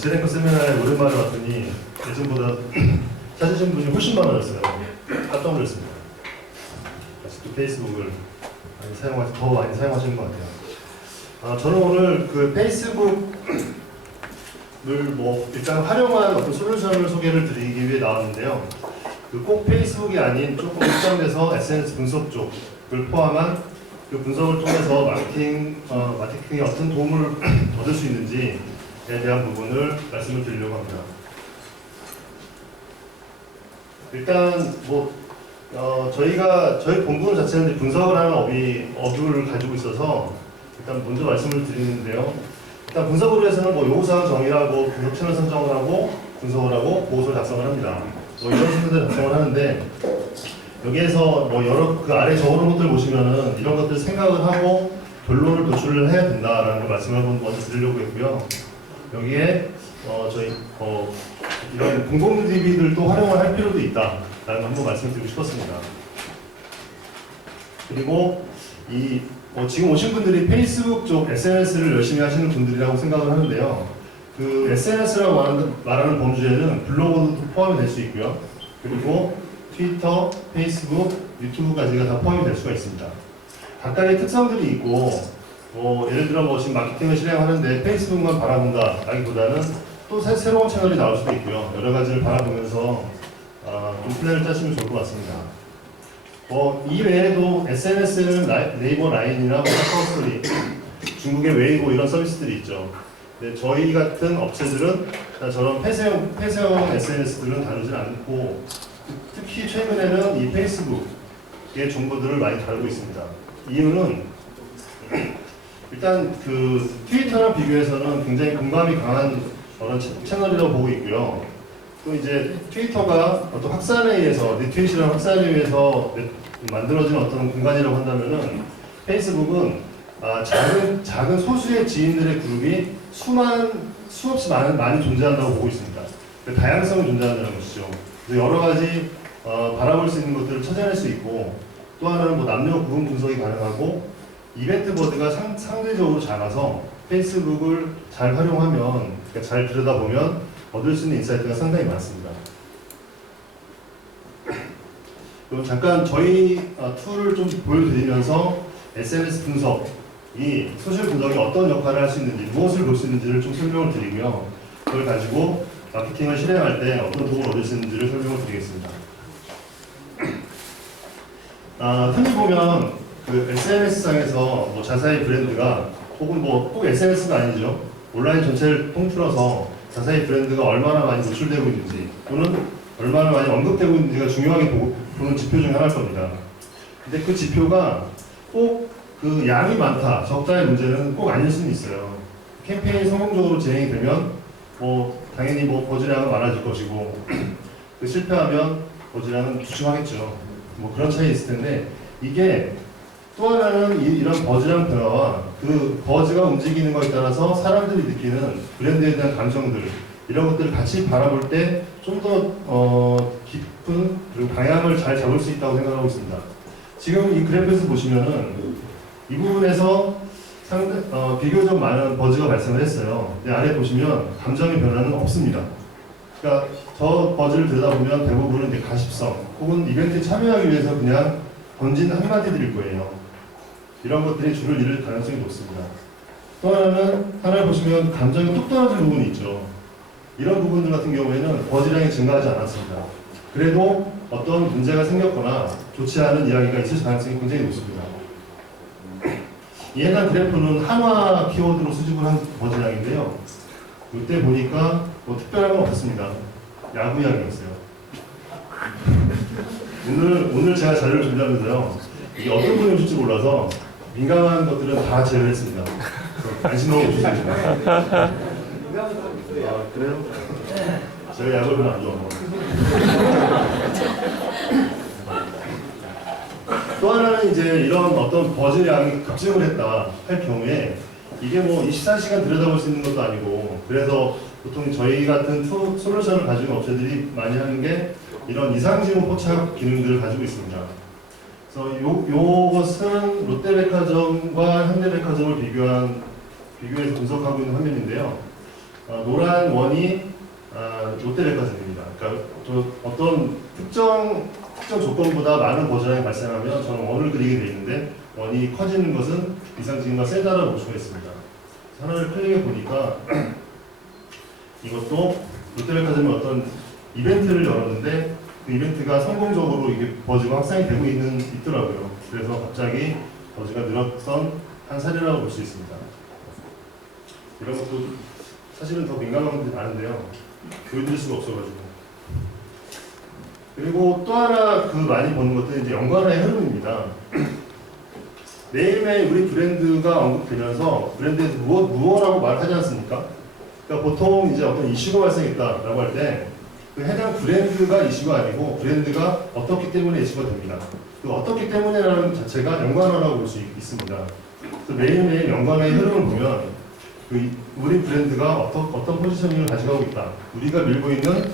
제랭커 세미나에 오랜만에 왔더니 예전보다 찾으신 분이 훨씬 많아졌어요. 깜짝 놀랐습니다. 아직도 페이스북을 더 많이 사용하시는 것 같아요. 저는 오늘 그 페이스북을 일단 활용한 어떤 솔루션을 소개를 드리기 위해 나왔는데요. 꼭 페이스북이 아닌 조금 확장돼서 SNS 분석 쪽을 포함한 그 분석을 통해서 마케팅에 어떤 도움을 얻을 수 있는지에 대한 부분을 말씀을 드리려고 합니다. 일단 저희 본부 자체는 분석을 하는 업을 가지고 있어서 일단 먼저 말씀을 드리는데요. 일단 분석으로 해서는 요구사항 정의하고 분석 채널 선정을 하고 분석을 하고 보고서를 작성을 합니다. 이런 순서대로 작성을 하는데 여기에서 여러 그 아래 적어놓은 것들 보시면은 이런 것들 생각을 하고 결론을 도출을 해야 된다라는 걸 말씀을 한번 먼저 드리려고 했고요. 여기에 저희 이런 공공 DB들도 활용을 할 필요도 있다라는 걸 한번 말씀드리고 싶었습니다. 그리고 지금 오신 분들이 페이스북 쪽 SNS를 열심히 하시는 분들이라고 생각을 하는데요. 그 SNS라고 말하는 범주에는 블로그도 포함이 될 수 있고요. 그리고 트위터, 페이스북, 유튜브까지가 다 포함이 될 수가 있습니다. 각각의 특성들이 있고 예를 들어 지금 마케팅을 실행하는데 페이스북만 바라본다 라기보다는 또 새로운 채널이 나올 수도 있고요. 여러 가지를 바라보면서 좀 플랜을 짜시면 좋을 것 같습니다. 이 외에도 SNS는 네이버 라인이나 카카오스토리, 중국의 웨이보 이런 서비스들이 있죠. 근데 저희 같은 업체들은 저런 폐쇄형 SNS들은 다루지 않고 특히 최근에는 이 페이스북의 정보들을 많이 다루고 있습니다. 이유는 일단 그 트위터랑 비교해서는 굉장히 공감이 강한 그런 채널이라고 보고 있고요. 또 이제 트위터가 어떤 확산에 의해서 리트윗이라는 확산에 의해서 만들어진 어떤 공간이라고 한다면은 페이스북은 작은 소수의 지인들의 그룹이 수없이 많이 존재한다고 보고 있습니다. 다양성이 존재한다는 것이죠. 여러 가지 바라볼 수 있는 것들을 찾아낼 수 있고 또 하나는 남녀 구분 분석이 가능하고 이벤트 버드가 상대적으로 작아서 페이스북을 잘 활용하면 그러니까 잘 들여다보면 얻을 수 있는 인사이트가 상당히 많습니다. 그럼 잠깐 저희 툴을 좀 보여드리면서 SNS 분석이 소셜 분석이 어떤 역할을 할 수 있는지 무엇을 볼 수 있는지를 좀 설명을 드리고요. 그걸 가지고 마케팅을 실행할 때 어떤 도움을 얻을 수 있는지를 설명을 드리겠습니다. 흔히 보면 그 SNS상에서 자사의 브랜드가 혹은 꼭 SNS가 아니죠. 온라인 전체를 통틀어서 자사의 브랜드가 얼마나 많이 노출되고 있는지 또는 얼마나 많이 언급되고 있는지가 중요하게 보는 지표 중에 하나일 겁니다. 근데 그 지표가 꼭 그 양이 많다, 적다의 문제는 꼭 아닐 수는 있어요. 캠페인이 성공적으로 진행이 되면 당연히 버즈량은 많아질 것이고 그 실패하면 버즈량은 주춤하겠죠. 그런 차이 있을 텐데 이게 또 하나는 이런 버즈량 변화와 그 버즈가 움직이는 것에 따라서 사람들이 느끼는 브랜드에 대한 감정들 이런 것들을 같이 바라볼 때 좀 더 깊은 그리고 방향을 잘 잡을 수 있다고 생각하고 있습니다. 지금 이 그래프에서 보시면은 이 부분에서 비교적 많은 버즈가 발생을 했어요. 근데 아래 보시면 감정의 변화는 없습니다. 그러니까 저 버즈를 들여다보면 대부분은 이제 가십성 혹은 이벤트에 참여하기 위해서 그냥 던진 한마디들일 거예요. 이런 것들이 줄을 잃을 가능성이 높습니다. 또 하나를 보시면 감정이 뚝 떨어진 부분이 있죠. 이런 부분들 같은 경우에는 버즈량이 증가하지 않았습니다. 그래도 어떤 문제가 생겼거나 좋지 않은 이야기가 있을 가능성이 굉장히 높습니다. 이 해당 그래프는 한화 키워드로 수집을 한 버즈량인데요. 이때 보니까 특별한 건 없었습니다. 야구 이야기였어요. 오늘 제가 자료를 준비하면서요. 이게 어떤 분이 오실지 몰라서 민감한 것들은 다 제외했습니다. 안심하고 오셨습니다. 그래요? 제가 야구를 별로 안 좋아하고. 또 하나는 이제 이런 어떤 버즈량이 급증을 했다 할 경우에 이게 24시간 들여다볼 수 있는 것도 아니고 그래서 보통 저희 같은 솔루션을 가지고 업체들이 많이 하는 게 이런 이상징후 포착 기능들을 가지고 있습니다. 그래서 요것은 롯데백화점과 현대백화점을 비교해서 분석하고 있는 화면인데요. 노란 원이 롯데백화점입니다. 그러니까 어떤 특정 조건보다 많은 버전이 발생하면 저는 원을 그리게 되어 있는데 원이 커지는 것은 이상적인과 세다라고 볼 수가 있습니다. 하나를 클릭해 보니까 이것도 롯데백화점이 어떤 이벤트를 열었는데 그 이벤트가 성공적으로 이게 버즈가 확산이 되고 있더라고요. 그래서 갑자기 버즈가 늘었던 한 사례라고 볼 수 있습니다. 이런 것도 사실은 더 민감한 분들이 많은데요. 보여드릴 수가 없어가지고. 그리고 또 하나 많이 보는 것들은 이제 연관어의 흐름입니다. 매일매일 우리 브랜드가 언급되면서 브랜드에서 무엇라고 말하지 않습니까? 그러니까 보통 이제 어떤 이슈가 발생했다라고 할 때 그 해당 브랜드가 이슈가 아니고 브랜드가 어떻기 때문에 이슈가 됩니다. 그 어떻기 때문에라는 자체가 연관어라고 볼 수 있습니다. 매일매일 연관어의 흐름을 보면 우리 브랜드가 어떤 포지셔닝을 가져가고 있다. 우리가 밀고 있는